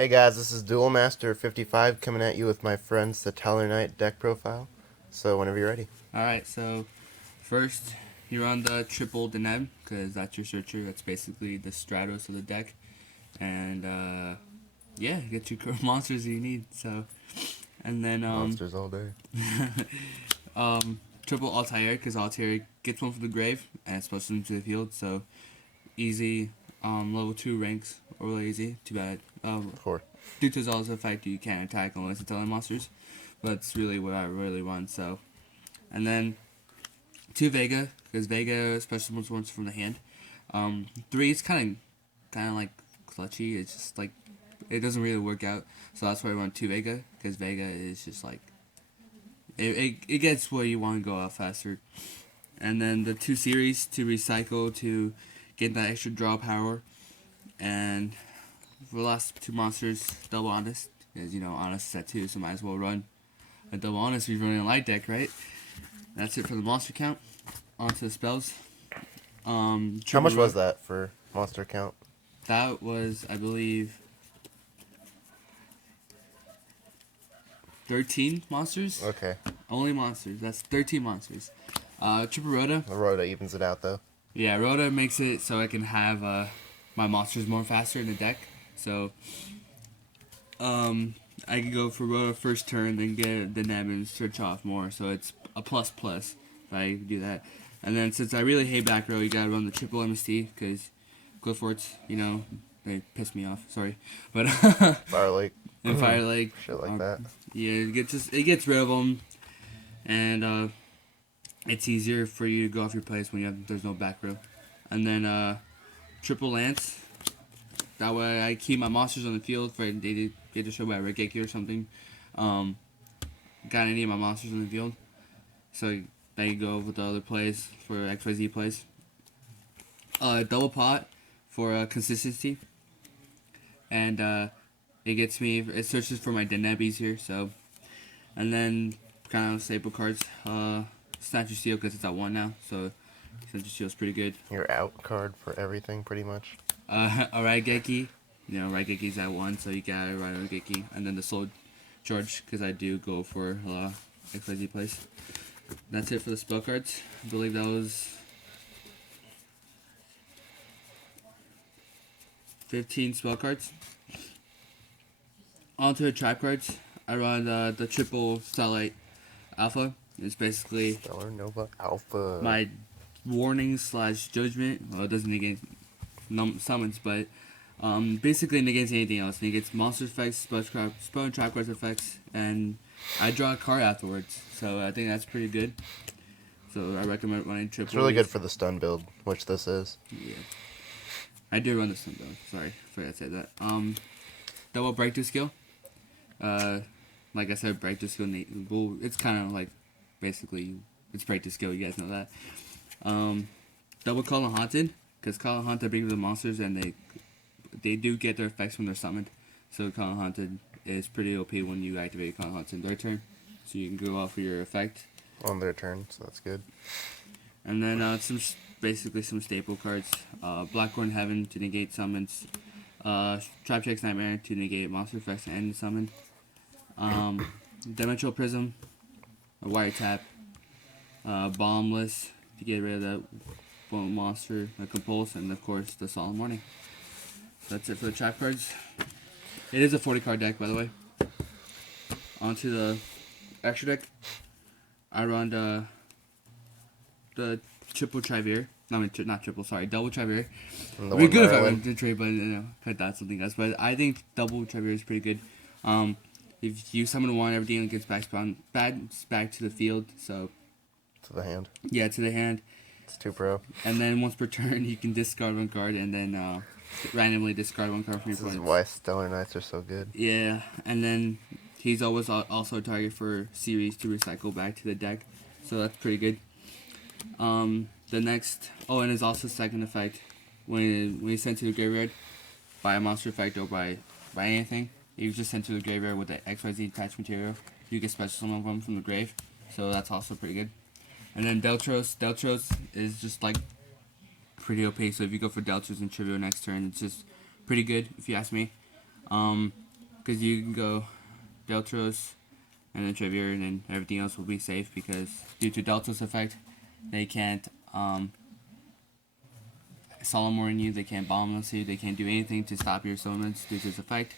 Hey guys, this is Duel Master 55 coming at you with my friend Satellarknight deck profile. So whenever you're ready. Alright, so first you're on the triple Deneb, because that's your searcher. That's basically the Stratos of the deck. And yeah, get your monsters you need. So, and then Monsters all day. triple Altair, because Altair gets one from the grave and it's pushed them to the field. So easy, level 2 ranks, or really easy. Too bad. 4. Due to Zal's effect, you can't attack unless it's telling monsters. But that's really what I really want. So, and then 2 Vega, because Vega special moves once from the hand. 3 is kind of like clutchy. It's just like it doesn't really work out. So that's why I want 2 Vega, because Vega is just like it gets where you want to go out faster. And then the 2 series to recycle to get that extra draw power. And for the last 2 monsters, double honest, because honest is at 2, so might as well run a double honest if you're running a light deck, right? That's it for the monster count. On to the spells. How much was that for monster count? That was, I believe, 13 monsters. Okay. Only monsters. That's 13 monsters. Triple Rhoda. The Rhoda evens it out though. Yeah, Rhoda makes it so I can have my monsters more faster in the deck. So, I can go for Rhoda first turn, then get the Neb and search off more. So it's a plus plus if I do that. And then since I really hate back row, you gotta run the triple MST because Clifford's, they piss me off. Sorry, but Fire Lake. and Fire Lake, Shit like that. yeah, it gets rid of them, and it's easier for you to go off your place when there's no back row. And then triple Lance. That way I keep my monsters on the field for they to get to show by Regeki or something. Got any of my monsters on the field, so they go with the other plays for XYZ plays. Double pot for consistency, and it searches for my Denebis here. So, and then kind of staple cards. Snatcher Seal because it's at 1 now, so Snatcher Seal is pretty good. Your out card for everything pretty much. A Raigeki, Raigeki's at 1, so you got a Raigeki, and then the Soul Charge because I do go for XYZ plays. That's it for the spell cards. I believe that was 15 spell cards. On to the trap cards. I run the triple Starlight Alpha. It's basically Stellar Nova Alpha. my warning / judgment. Well, it doesn't negate summons, but basically negates anything else. Negates monster effects, spell and trap cards effects, and I draw a card afterwards. So I think that's pretty good. So I recommend running triple. It's really good for the stun build, which this is. Yeah. I do run the stun build. Sorry, forgot to say that. Double breakthrough skill. Like I said, breakthrough skill. It's kind of like basically it's breakthrough skill. You guys know that. Double Call and Haunted, because Call and Haunted brings the monsters and they do get their effects when they're summoned. So Call and Haunted is pretty OP when you activate Call and Haunted in their turn. So you can go off of your effect On their turn, so that's good. and then basically some staple cards. Blackhorn Heaven to negate summons. Trap Check's Nightmare to negate monster effects and summon. Dimensional Prism, a Wiretap, Bombless to get rid of that monster, a Compulse, and of course the Solemn Warning. So that's it for the trap cards. It is a 40 card deck, by the way. Onto the extra deck. I run the triple Triveer. Not triple, sorry, double Triveer. It'd be good if I went to trade, but cut that something else. But I think double Triveer is pretty good. If you summon one, everything gets back to the field. So To the hand. yeah, to the hand. It's 2 pro. And then once per turn, you can discard 1 card and then randomly discard 1 card from your This is opponent. why Satellarknights are so good. Yeah, and then he's always also a target for series to recycle back to the deck, so that's pretty good. The next, and it's also second effect when you send to the graveyard by a monster effect or by anything. You just send to the graveyard with the XYZ attached material. You get special summon one from the grave, so that's also pretty good. And then Deltros is just like pretty OP. So if you go for Deltros and Trivial next turn, it's just pretty good if you ask me. because you can go Deltros and then Trivia, and then everything else will be safe because due to Delta's effect, they can't Solomon you, they can't bomb us you, they can't do anything to stop your summons due to its effect.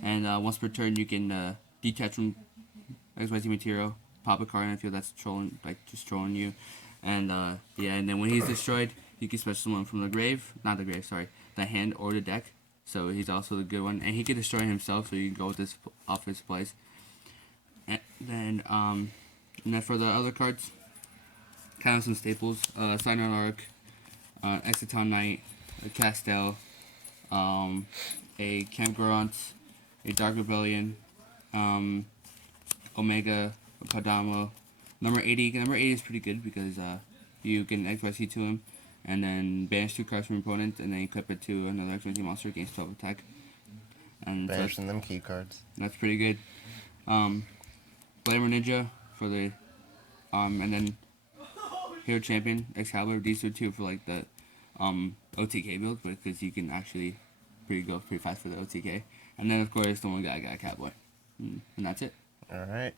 And once per turn, you can detach from XYZ material, pop a card in the field that's trolling, like just trolling you, and yeah, and then when he's destroyed, you can special summon from the grave, not the grave, sorry, the hand or the deck. So he's also the good one, and he can destroy himself, so you can go with this off his place. And then for the other cards, kind of some staples: Satellarknight, Satellarknight, a Castel, a Camp Garant, a Dark Rebellion, Omega, Padamo. Number 80. Number 80 is pretty good because you can XYZ to him, and then banish 2 cards from your opponent, and then equip it to another XYZ monster against 12 attack. And Banishing them key cards. that's pretty good. Blamer Ninja for the and then Hero Champion Excalibur. These are 2 for like the OTK build, because you can actually go pretty fast for the OTK. And then of course the one guy got Cowboy, and that's it. All right.